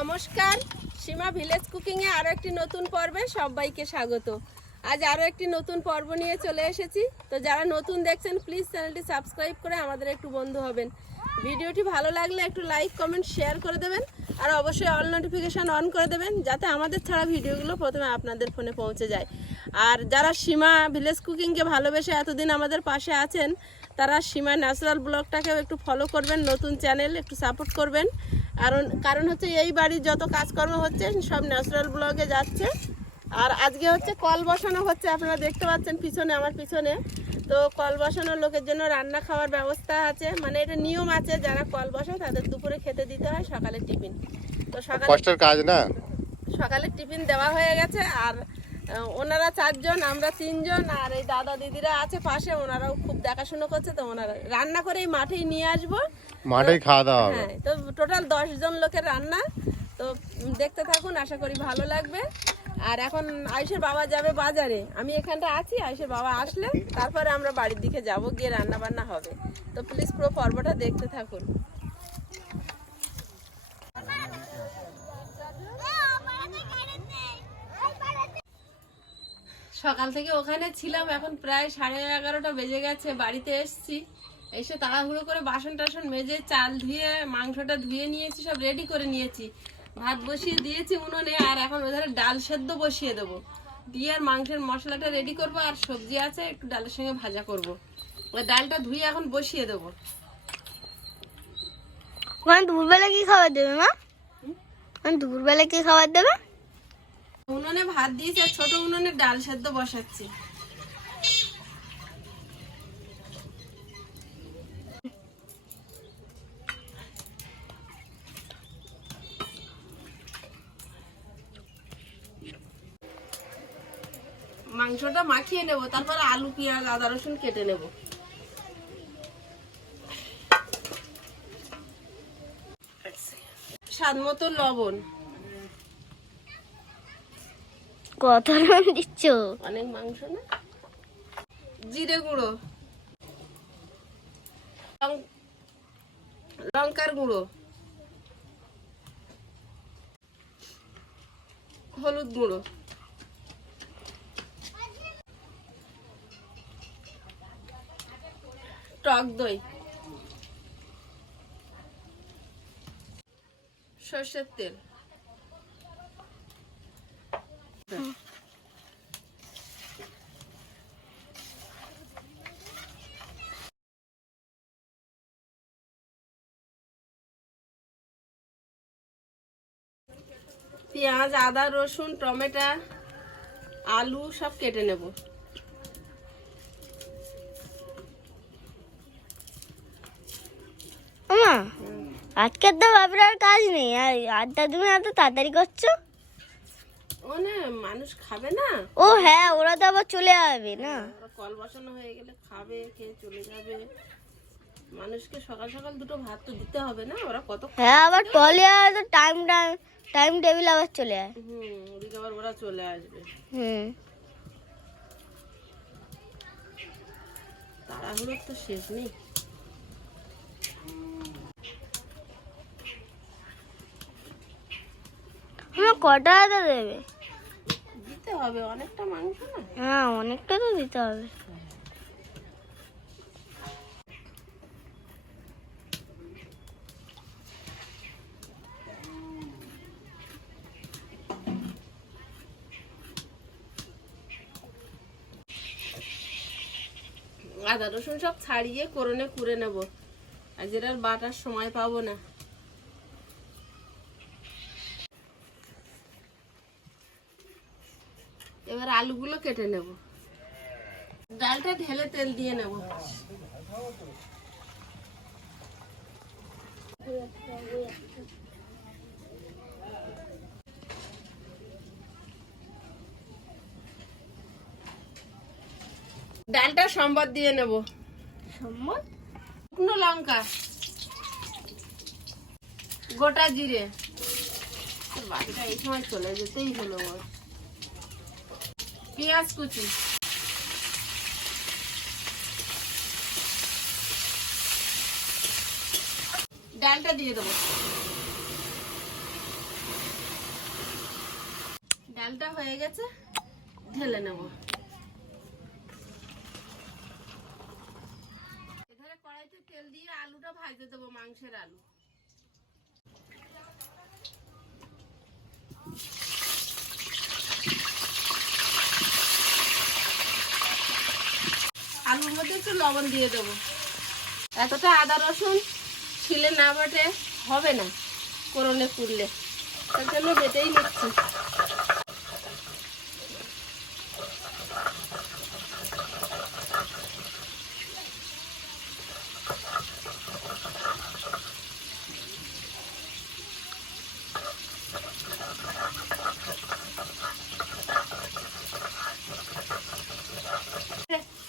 নমস্কার। সীমা ভিলেজ কুকিংয়ে আরও একটি নতুন পর্বে সবাইকে স্বাগত। আজ আরও একটি নতুন পর্ব নিয়ে চলে এসেছি। তো যারা নতুন দেখছেন প্লিজ চ্যানেলটি সাবস্ক্রাইব করে আমাদের একটু বন্ধু হবেন। ভিডিওটি ভালো লাগলে একটু লাইক কমেন্ট শেয়ার করে দেবেন। আর অবশ্যই অল নোটিফিকেশান অন করে দেবেন, যাতে আমাদের ছাড়া ভিডিওগুলো প্রথমে আপনাদের ফোনে পৌঁছে যায়। আর যারা সীমা ভিলেজ কুকিংকে ভালোবেসে এতদিন আমাদের পাশে আছেন তারা সীমা ন্যাচারাল ব্লগটাকেও একটু ফলো করবেন নতুন চ্যানেল একটু সাপোর্ট করবেন। কারণ কারণ হচ্ছে এই বাড়ির যত কাজকর্ম হচ্ছে সব ন্যাচারাল ব্লগে যাচ্ছে। আর আজকে হচ্ছে কল বসানো হচ্ছে আপনারা দেখতে পাচ্ছেন পিছনে আমার পিছনে। তো কল বসানোর লোকের জন্য রান্না খাওয়ার ব্যবস্থা আছে। মানে এটা নিয়ম আছে যারা কল বসায় তাদের দুপুরে খেতে দিতে হয় সকালের টিফিন। তো সকালে কষ্টের কাজ না? সকালের টিফিন দেওয়া হয়ে গেছে আর ওনারা চারজন আমরা তিনজন আর এই দাদা দিদিরা আছে পাশে ওনারাও খুব দেখাশুনো করছে তো ওনারা রান্না করে এই মাঠেই নিয়ে আসব। মাঠেই খাওয়া দাওয়া হ্যাঁ তো টোটাল দশ জন লোকের রান্না তো দেখতে থাকুন আশা করি ভালো লাগবে। আর এখন আয়ুষের বাবা যাবে বাজারে। আমি এখানটা আছি আয়ুষের বাবা আসলে তারপরে আমরা বাড়ির দিকে যাব গিয়ে রান্না বান্না হবে। তো প্লিজ পুরো পর্বটা দেখতে থাকুন। সকাল থেকে ওখানে ছিলাম, এখন প্রায় সাড়ে এগারোটা বেজে গেছে, বাড়িতে এসেছি। এসে তাড়াহুড়ো করে বাসন টাসন মেজে, চাল ধুয়ে, মাংসটা ধুয়ে নিয়েছি, সব রেডি করে নিয়েছি। ভাত বসিয়ে দিয়েছি উনুনে, আর এখন ওধারে ডাল সেদ্ধ বসিয়ে দেবো। দিয়ে আর মাংসের মশলাটা রেডি করব, আর সবজি আছে, একটু ডালের সঙ্গে ভাজা করব। ওই ডালটা ধুয়ে এখন বসিয়ে দেবো। ওখানে দুপুরবেলা কি খাবার দেবে মা? ওখানে দুপুরবেলা কি খাবার দেবে? উনুনে ভাত দিয়েছি আর ছোট উনুনে ডাল সেদ্ধ বসাচ্ছি। মাংসটা মাখিয়ে নেব, তারপর আলু, পেঁয়াজ, আদা, রসুন কেটে নেব। স্বাদ মতো লবণ। কত রকম দিচ্ছ। অনেক মাংস না? জিরে গুঁড়ো। লং- লঙ্কার গুঁড়ো। হলুদ গুঁড়ো। টক দই। সর্ষের তেল। পেঁয়াজ আদা রসুন টমেটো আলু সব কেটে নেব। আজকের তো বাপের আর কাজ নেই আর আড্ডা তুমি এত তাড়াতাড়ি করছ? ও না মানুষ খাবে না। ও হ্যাঁ ওরা তো আবার চলে যাবে না? ওরা কল বসানো হয়ে গেলে খাবে খেয়ে চলে যাবে। মানুষকে সকাল সকাল দুটো ভাত তো দিতে হবে না ওরা কত হ্যাঁ আবার টলে আর তো টাইম টাইম টাইম টেবিল আবার চলে আয়। হুম ওদিকে আবার ওরা চলে আসবে। হুম। তাড়াহুড়োর তো শেষ নেই। আমার কটা দেবে? দিতে হবে অনেকটা মাংস না? হ্যাঁ অনেকটা তো দিতে হবে। আদা রসুন সব ছাড়িয়ে করনে কুড়ে নেব। আর আর বাটার সময় পাবো না। এবার আলুগুলো কেটে নেব। ডালটা ঢেলে তেল দিয়ে নেব। ডালটা সম্বাদ দিয়ে নেব। সম্মত শুকনো লঙ্কা। গোটা জিরে। বাকিটা এই সময় চলে যেতেই হলো পেঁয়াজ কুচি। ডালটা দিয়ে দেবো। তেলটা হয়ে গেছে, ঢেলে নেব এধারে কড়াইতে তেল দিয়ে আলুটা ভাজতে দেবো মাংসের আলু। আলুর মধ্যে একটু লবণ দিয়ে দেবো। এতটা আদা রসুন ছিলে না বাটে, হবে না, করনে পুড়লে। তার জন্য বেটেই নিচ্ছি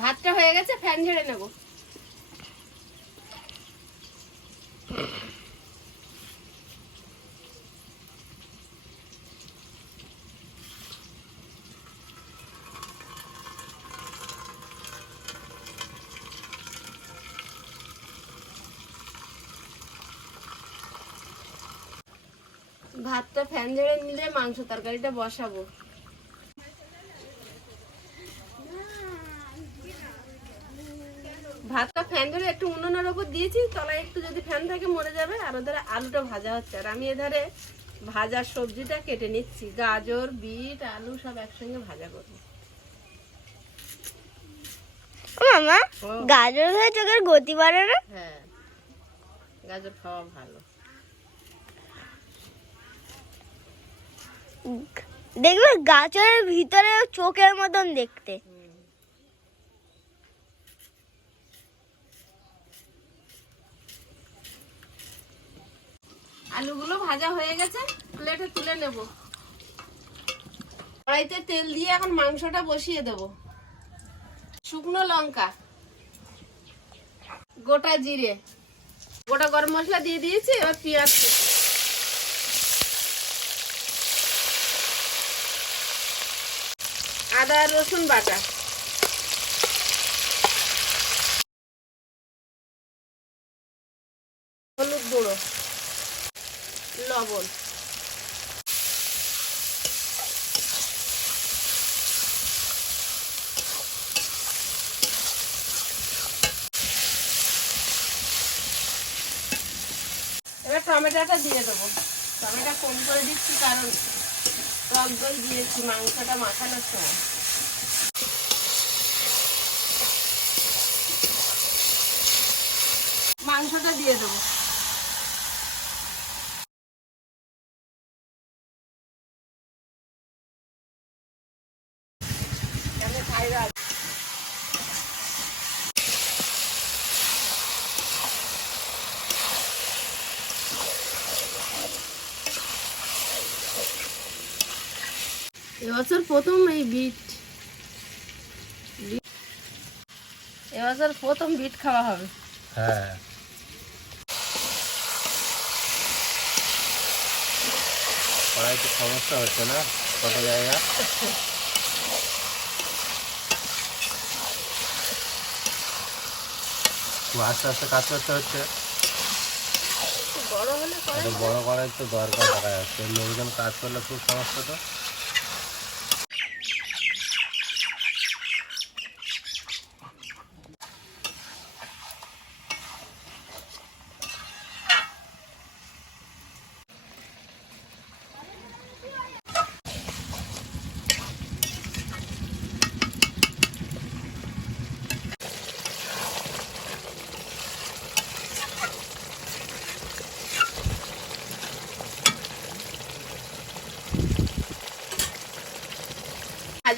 ভাতটা হয়ে গেছে ফ্যান ঝেড়ে নেব ভাতটা ফ্যান ঝেড়ে নিলে মাংস তরকারিটা বসাবো। ভাতটা ফ্যান ধরে একটু উনুনের ওপর দিয়েছি তলায় একটু যদি ফ্যান থাকে মরে যাবে। আর ওধারে আলুটা ভাজা হচ্ছে। আর আমি এধারে ভাজার সবজিটা কেটে নিচ্ছি। গাজর বিট আলু সব একসঙ্গে ভাজা করব। মামা গাজর হয়ে চোখের গতি বাড়ে না হ্যাঁ। গাজর খাওয়া ভালো। দেখবে গাছের ভিতরে চোখের মতন দেখতে। আলুগুলো ভাজা হয়ে গেছে প্লেটে তুলে নেব। কড়াইতে তেল দিয়ে এখন মাংসটা বসিয়ে দেব। শুকনো লঙ্কা, গোটা জিরে, গোটা গরম মশলা দিয়ে দিয়েছি, এবার পেঁয়াজ কুচি। আদা রসুন বাটা। হলুদ গুঁড়ো। লবণ। এবার টমেটোটা দিয়ে দেবো। টমেটো কম করে দিচ্ছি কারণ টক দই দিয়েছি মাংসটা মাখানোর সময়। মাংসটা দিয়ে দেবো। এবছর প্রথম এই বিট। এবছর প্রথম বিট খাওয়া হবে। হ্যাঁ। কড়াইতে সমস্যা হচ্ছে না? কত জায়গা? আস্তে আস্তে কাজ করতে হচ্ছে। বড় হলে করে বড় কড়াই তো দরকার দেখা যাচ্ছে। লোকজন কাজ করলে খুব সমস্যা তো।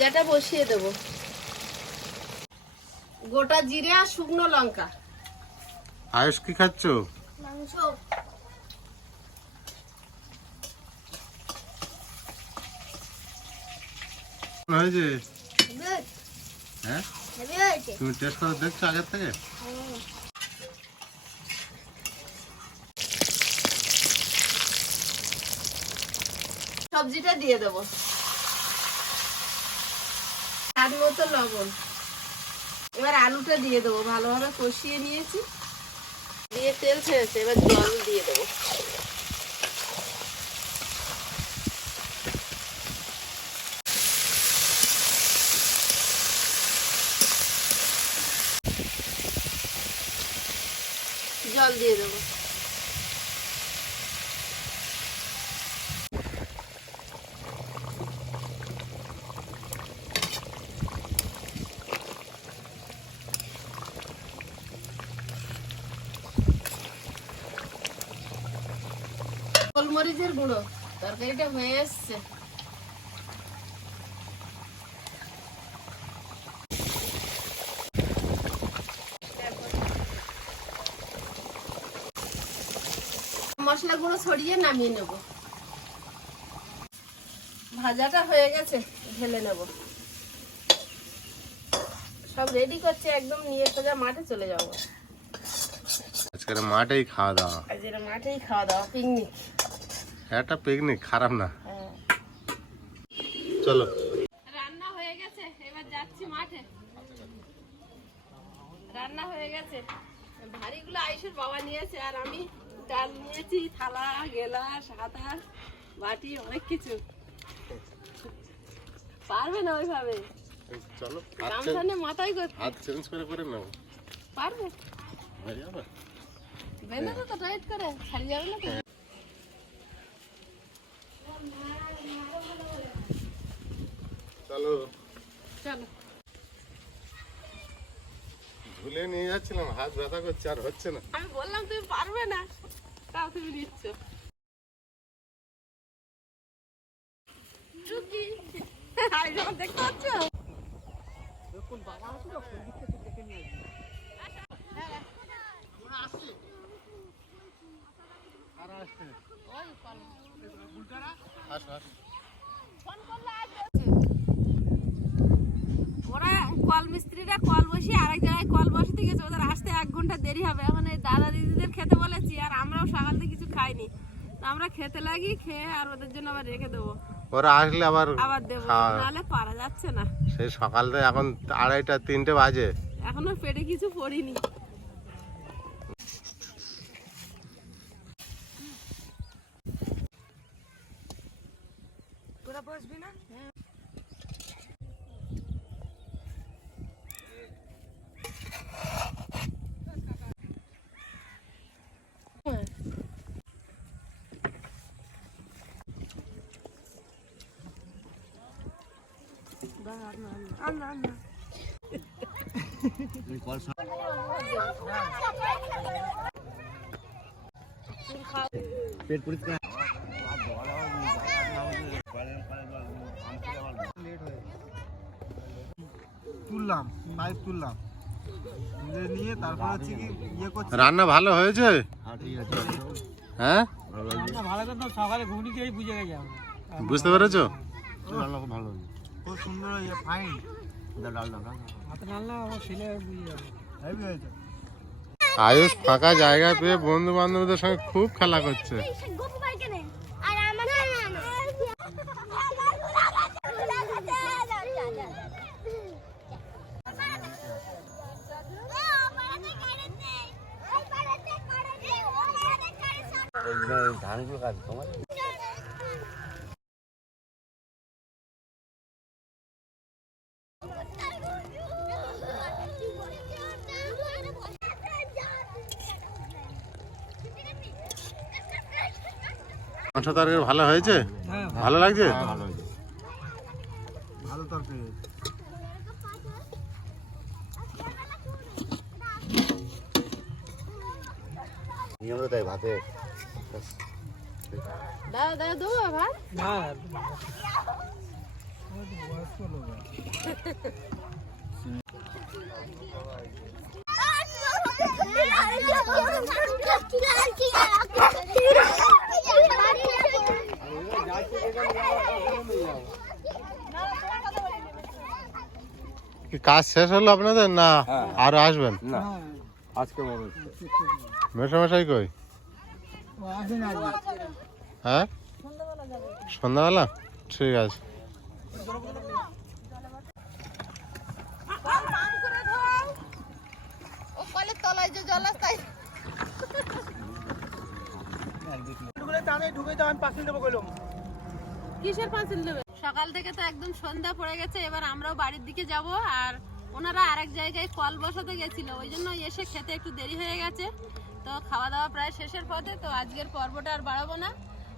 ভাজাটা বসিয়ে দেবো। গোটা জিরে আর শুকনো লঙ্কা। আয়ুষ কি খাচ্ছ? মাংস। হয়েছে? হ্যাঁ? তুমি টেস্ট করে দেখছ আগের থেকে? সবজিটা দিয়ে দেবো। স্বাদ মতো লবণ। এবার আলুটা দিয়ে দেবো, ভালোভাবে কষিয়ে নিয়েছি। দিয়ে তেল ছেড়েছে, এবার জল দিয়ে দেবো। জল দিয়ে দেবো। গোলমরিচের গুঁড়ো। তরকারিটা হয়ে এসছে। মশলা গুঁড়ো ছড়িয়ে নামিয়ে নেব। ভাজাটা হয়ে গেছে ঢেলে নেব। সব রেডি করছে একদম নিয়ে সোজা মাঠে চলে যাব। আজকের মাঠেই খাওয়া দাওয়া। আজ এরা মাঠেই খাওয়া দাওয়া পিকনিক একটা পিকনিক খারাপ না। চলো। রান্না হয়ে গেছে এবার যাচ্ছি মাঠে। রান্না হয়ে গেছে। ভারীগুলো আইসুর বাবা নিয়েছে আর আমি ডাল নিয়েছি থালা গেলাস হাতা বাটি অনেক কিছু। পারবে না ওইভাবে। চলো নিয়ে মাথায় করতে হাত চেঞ্জ করে করে নেব পারবে? হয়ে যাবে। বেঁধে তো টাইট করে। ছাড়ি যাবে না চলো। চলো। ঝুলে নিয়ে যাচ্ছিলাম হাত ব্যথা করছে আর হচ্ছে না। আমি বললাম তুমি পারবে না? তাও তুমি নিচ্ছ। টুকি আই যখন দেখতে পাচ্ছ? আসো আসো। ওরা কল মিস্ত্রিরা কল বসিয়ে আরেক জায়গায় কল বসাতে গেছে ওদের আসতে এক ঘণ্টা দেরি হবে। এখন এই দাদা দিদিদের খেতে বলেছি আর আমরাও সকাল থেকে কিছু খাইনি। তো আমরা খেতে লাগি খেয়ে আর ওদের জন্য আবার রেখে দেবো। ওরা আসলে আবার আবার দেবো নাহলে পারা যাচ্ছে না। সেই সকাল থেকে এখন আড়াইটা তিনটে বাজে। এখনও পেটে কিছু পড়িনি। তুললাম পাইপ তুললাম তুলে নিয়ে তারপর হচ্ছে কি ইয়ে করছি রান্না ভালো হয়েছে হ্যাঁ ভালো করতাম সকালে ঘুগনি খেয়ে বুঝে গেছি। বুঝতে পেরেছ? রান্না আমার ছেলে হেভি হয়েছে আয়ুষ ফাঁকা জায়গা পেয়ে বন্ধু বান্ধবদের সঙ্গে খুব খেলা করছে। ধানগুলো কাজ তোমার? মাংস তরকারি ভালো হয়েছে হ্যাঁ ভালো লাগছে ভালো তরকারি নিয়মিত তাই ভাতে। দাদা দাদা দেবো না বয়স্ক লোক। কি কাজ শেষ হলো আপনাদের? না আরও আসবেন? না আজকে মেশামশাই কই? হ্যাঁ? সন্ধ্যাবেলা? ঠিক আছে। কিসের পাঁচিল দেবে সকাল থেকে তো একদম সন্ধ্যা পড়ে গেছে, এবার আমরাও বাড়ির দিকে যাব। আর ওনারা আরেক জায়গায় কল বসাতে গেছিল, ওই জন্য এসে খেতে একটু দেরি হয়ে গেছে। তো খাওয়া দাওয়া প্রায় শেষের পথে, তো আজকের পর্বটা আর বাড়াবো না।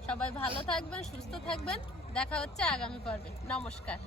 সবাই ভালো থাকবেন, সুস্থ থাকবেন। দেখা হচ্ছে আগামী পর্বে। নমস্কার।